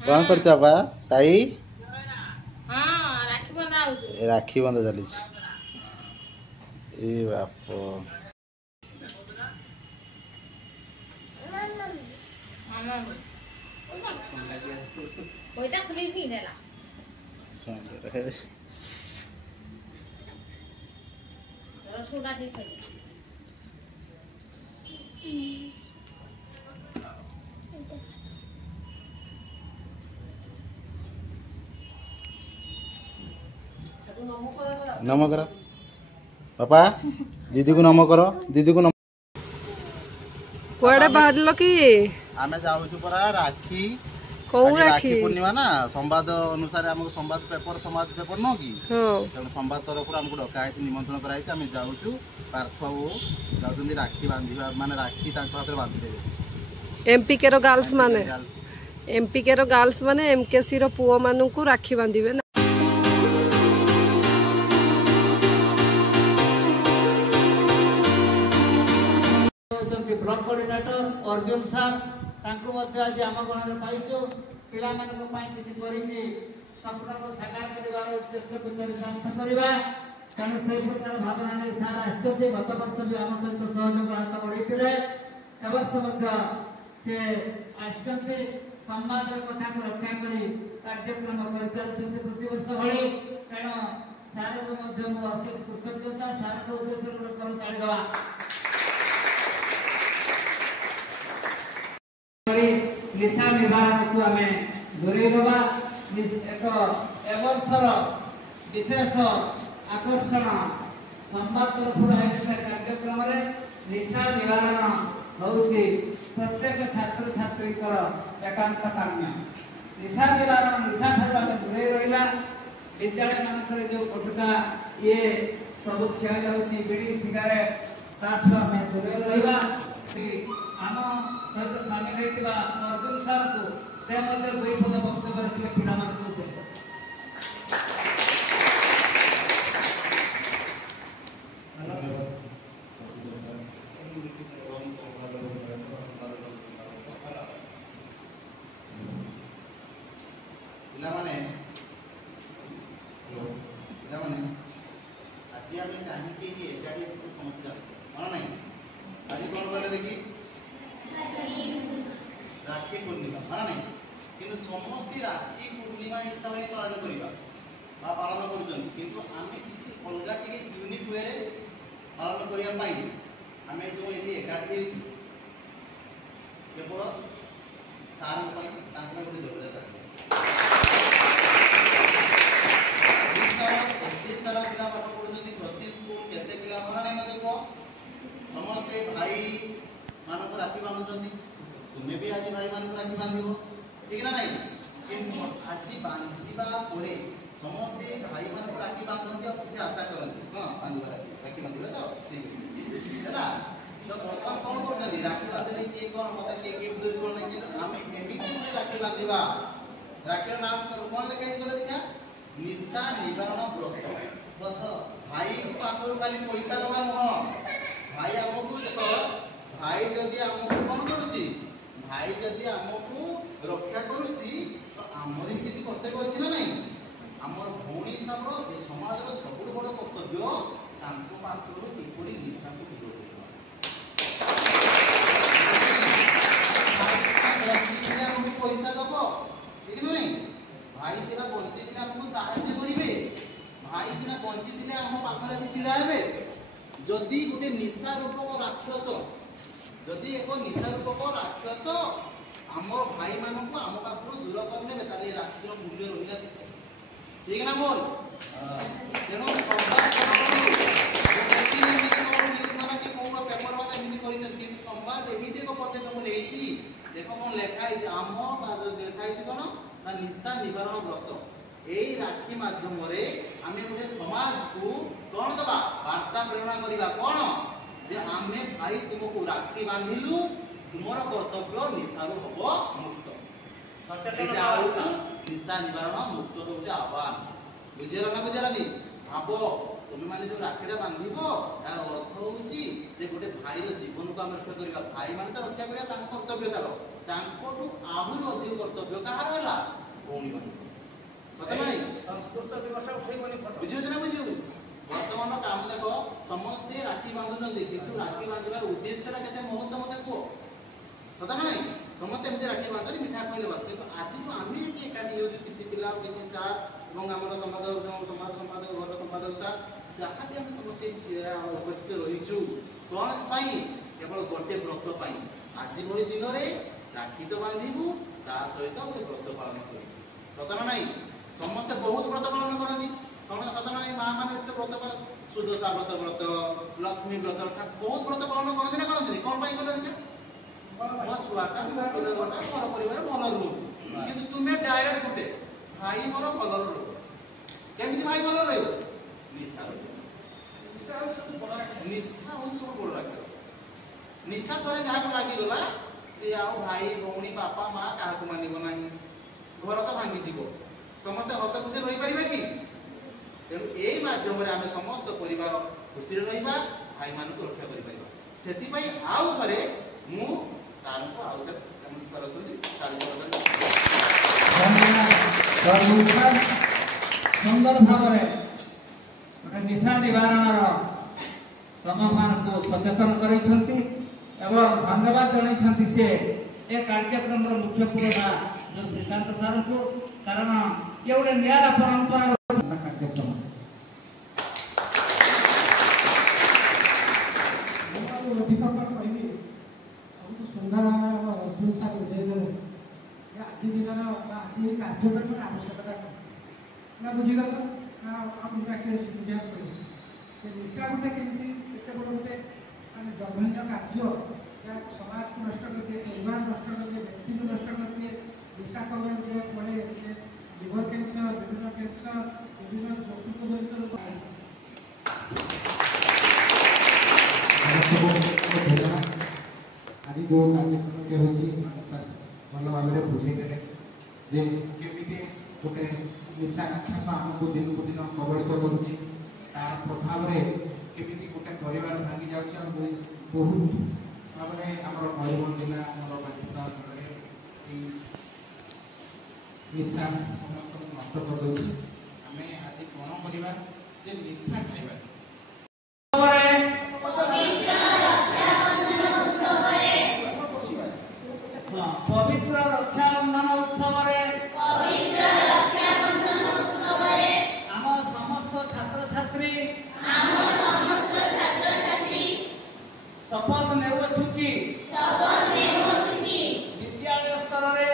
कौन कर बा साई राखी बंधा चली ए बाप नम करो पापा दीदी को नम करो दीदी को कोड़े बाहर कि आमे जाऊछु परा राखी कौ राखी पूर्णिमा ना संवाद अनुसार हमको संवाद पेपर समाज पेपर न कि तेणु संवाद तरफ हमको डका निमंत्रण कराई आम जाऊछु पार्थ बाबू जाउछन्ती राखी बांधिबा माने राखी तांको हाथ रे बांधि देबे एमपी के रो गर्ल्स माने एमपी के रो गर्ल्स माने एमकेसी रो पुओ मानु को राखी बांधिबे ना ब्लॉक कोऑर्डिनेटर अर्जुन सर तांको मध्य आज आम गण पाइछु पिला मानक पई किछि करिके सपना को साकार करिवार उद्देश्य को चरितार्थ करिवा कारण से प्रकार भावना नै सार आश्चर्य गत वर्ष भी आम सहित सहयोग हाथ बढ़ैतिले एवर्ष मध्य से आश्चर्य संवाद कथा को रक्षा करी कार्यक्रम परिचालित प्रतिवर्ष भଳି कारण सार को मध्य मो अशेष कृतज्ञता सार को उद्देश्य को कर ताଳି दवा निशा निवारण को आम दूरे दबा एक एवर्षर विशेष आकर्षण संवाद तरफ आयोजित कार्यक्रम निशा निवारण होउछि प्रत्येक छात्र छात्री एकांत काम्य निशा निवारण निशा ठार दूरे रहा विद्यालय मानक जो गुटका ये सब क्षय जाऊँगी बीड़ी सिगारेट ताठू आम दूरे रहा आम सहित सामिल होता अर्जुन सार को से दुई पद वक्तव्य रखिए पिला उद्देश्य राखी पूर्णिमा माना नहीं किंतु समस्त राखी पूर्णिमा हिसाब से पालन करवा पालन कर अलग टे यूनिक वे पालन करने आम जो ये एकाठी केवल सार गोटे जरूरत सारा पिला पाठ पढ़ुं प्रति स्कूल केते पिला माना नहीं मत कह समस्ते भाई मानक राखी बांधुंट तुम्हें भी आज भाई मान राखी बांधो ठीक ना नहीं किंतु आज बांधा समस्ते भाई मान राखी बांधती और किसी आशा करती हाँ बांधा राखी बांधे तो ठीक है तो बर्तमान कौन कर राखी बांधे किए कौन मतलब किए गिफ्ट दूर करना कि आम एमती राखी बांधा राखी नाम कौन लिखा देखा निशा निवारण व्रत बस भाई पाखर खाली पैसा दबा नुह भाई आमको देख भाई जदि आमको कौन करुच्ची भाई जदि आमको रक्षा करुच्ची तो आमर भी किसी कर्तव्य अच्छी ना नहीं आमर भौणी हिसाब से समाज सब बड़ कर्तव्य पाखर किपरि निशा को दूर पैसा दब ठीक नहीं भाई सीना बंची आमको साहाଯ୍य करेंगे भाई सीना बंची आम पाखे आसी छिड़ा हे जदि गोटे निशा रूपक राक्षस जदि एक निशा रूपक राक्षस आम भाई मानक आम पाखु दूर करने ताले राखीर मूल्य रहा किस ठीक ना बोल तेणु पेपर वाला एमती संवाद एमती एक पदक्षेप नहीं देख कौन लिखाई आम लिखाई कौन ना निशा निवारण व्रत यही राखी माध्यम आम गोटे समाज को कौन दबा वार्ता प्रेरणा करवा कौन जे आम भाई तुमको राखी बांधिलु तुमर कर्तव्य निशारू हम मुक्त निशा निवारण मुक्त होते आह्वान बुझेगा ना बुझेगा भाव तुम मैंने जो राखीटा बांध यार अर्थ हूँ गोटे भाई जीवन को आम रक्षा करवा भाई मैंने तो रक्षा करा कर्तव्य तार ତାଙ୍କଠୁ ଆହୁରି ଅଧିକ କର୍ତ୍ତବ୍ୟ କାହାର ହେଲା ଭଉଣୀ ମାନ ସତ ନାହିଁ ସଂସ୍କୃତ ଦିବସ ଉଠେଇବନି ବୁଝିବୁ ନା ବୁଝିବୁ ବର୍ତ୍ତମାନ କାମ ଦେଖ ସମସ୍ତେ ରାକ୍ଷୀ ବାନ୍ଧୁଛନ୍ତି କିନ୍ତୁ ରାକ୍ଷୀ ବାନ୍ଧିବାର ଉଦ୍ଦେଶ୍ୟଟା କେତେ ମହତ୍ତ୍ୱ ମତେ କୁହ ସତ ନାହିଁ ସମସ୍ତେ ଏମିତି ରାକ୍ଷୀ ବାନ୍ଧୁଛନ୍ତି ମିଠା କହିଲେ ବାସ କିନ୍ତୁ ଆଜିକୁ ଆମେ ଏଠି ଏକାଠି ହେଉଛୁ କିଛି ପିଲା କିଛି ସାର୍ ଏବଂ ଆମର ସମ୍ପାଦକ ଘର ସମ୍ପାଦକ ସାର୍ ଯାହା ବି ଆମେ ସମସ୍ତେ ଉପସ୍ଥିତ ରହିଛୁ କ'ଣ ପାଇଁ କେବଳ ଗୋଟେ ବ୍ରତ ପାଇଁ ଆଜି ଭଳି ଦିନରେ ରାକ୍ଷୀ ତ ବାନ୍ଧିବୁ ତା ସହିତ ଗୋଟେ ବ୍ରତ ପାଳନ କରିବୁ ସତ ନା ନାହିଁ ସମସ୍ତେ ବହୁତ ବ୍ରତ ପାଳନ କରନ୍ତି ସମସ୍ତେ ସତ ନା ନାହିଁ ମା ମାନେ ବ୍ରତ ସୁଦଶା ବ୍ରତ ବ୍ରତ ଲକ୍ଷ୍ମୀ ବ୍ରତ ବହୁତ ବ୍ରତ ପାଳନ କରନ୍ତି ନା କରନ୍ତିନି କ'ଣ ପାଇଁ କରନ୍ତି ମୋ ଛୁଆଟା ମୋ ପିଲାଟା ମୋର ପରିବାର ଭଲ ରୁହନ୍ତୁ କିନ୍ତୁ ତୁମେ ଡାଇରେକ୍ଟ ଗୋଟେ ଭାଇ ମୋର ଭଲରେ ରହିବ କେମିତି ଭାଇ ଭଲରେ ରହିବ ନିଶା ରହିବ ନିଶା ହଉଛି ସବୁ ବଡ଼ ରାକ୍ଷସ ନିଶା ଥରେ ଯାହାକୁ ଲାଗିଗଲା ସିଏ ଆଉ ଭାଇ ଭଉଣୀ ବାପା ମା କାହାକୁ ମାନିବ ନାହିଁ ଘର ତ ଭାଙ୍ଗିଯିବ ସମସ୍ତେ ହସ ଖୁସିରେ ରହିପାରିବେ କି ତେଣୁ ଏଇ ମାଧ୍ୟମରେ ଆମେ ସମସ୍ତ ପରିବାର ଖୁସିରେ ରହିବା ଭାଇମାନଙ୍କୁ ରକ୍ଷା କରିପାରିବା ସେଥିପାଇଁ ଆଉ ଥରେ ମୁଁ ସାର୍ଙ୍କୁ ଆଉ ଥରେ ସାର୍ ଅଛନ୍ତି ସୁନ୍ଦର ଭାବରେ ଗୋଟେ ନିଶା ନିବାରଣର ତମମାନଙ୍କୁ ସଚେତନ କରିଛନ୍ତି ଏବଂ ଧନ୍ୟବାଦ ଜଣାଇଛନ୍ତି ସେ ଏ କାର୍ଯ୍ୟକ୍ରମର ମୁଖ୍ୟ ପୁରୋଧା ଯୋଉ ଶ୍ରୀକାନ୍ତ ସାର୍ଙ୍କୁ କାରଣ ଇଏ ଗୋଟେ ନିଆରା ପରମ୍ପରା କାର୍ଯ୍ୟକ୍ରମ କହିବି ସବୁଠୁ ସୁନ୍ଦର ଅର୍ଜୁନ ସାର୍ ବୁଝେଇ ଦେଲେ ଆଜି ଦିନର ଆଜି କାର୍ଯ୍ୟକ୍ରମର ଆବଶ୍ୟକତା କ'ଣ ନା ବୁଝିଗଲ ନା ଆଉ ବାକ୍ୟରେ ବୁଝିବାକୁ ପଡ଼ିବ ଯେ ନିଶା ଗୋଟେ କେମିତି କେତେ ବଡ଼ ଗୋଟେ ମାନେ ଜଘନ୍ୟ କାର୍ଯ୍ୟ ଯାହା ସମାଜକୁ ନଷ୍ଟ କରିଦିଏ ପରିବାର ନଷ୍ଟ କରିଦିଏ ବ୍ୟକ୍ତିକୁ ନଷ୍ଟ କରିଦିଏ ନିଶା କମେଣ୍ଟରେ ପଡ଼େ ସେ লিভার ক্যান্সার বিভিন্ন ক্যান্সার বিভিন্ন যৌতুকজনিত রোগ ଆଜି ଯେଉଁ କାର୍ଯ୍ୟକ୍ରମଟି ହେଉଛି ଭଲ ଭାବରେ ବୁଝେଇ ଦେଲେ ଯେ କେମିତି ଗୋଟେ ନିଶା ରାକ୍ଷସ ଆମକୁ ଦିନକୁ ଦିନ କବଳିତ କରୁଛି ତାର ପ୍ରଭାବରେ କେମିତି ଗୋଟେ ପରିବାର ଭାଙ୍ଗି ଯାଉଛି ଆଉ ବହୁତ ଭାବରେ ଆମର ମୟୂରଭଞ୍ଜ ଜିଲ୍ଲା ଆମର ବାଲିପଡ଼ା ଅଞ୍ଚଳରେ ଏଇ ନିଶା ସମସ୍ତଙ୍କୁ ନଷ୍ଟ କରିଦେଉଛି ଆମେ ଆଜି କ'ଣ କରିବା ଯେ ନିଶା ଖାଇବା ପବିତ୍ର ରକ୍ଷାବନ୍ଧନ ଉତ୍ସବରେ ଆମ ସମସ୍ତ ଛାତ୍ରଛାତ୍ରୀ ଶପଥ ନେଉଛୁ କି ବିଦ୍ୟାଳୟ ସ୍ତରରେ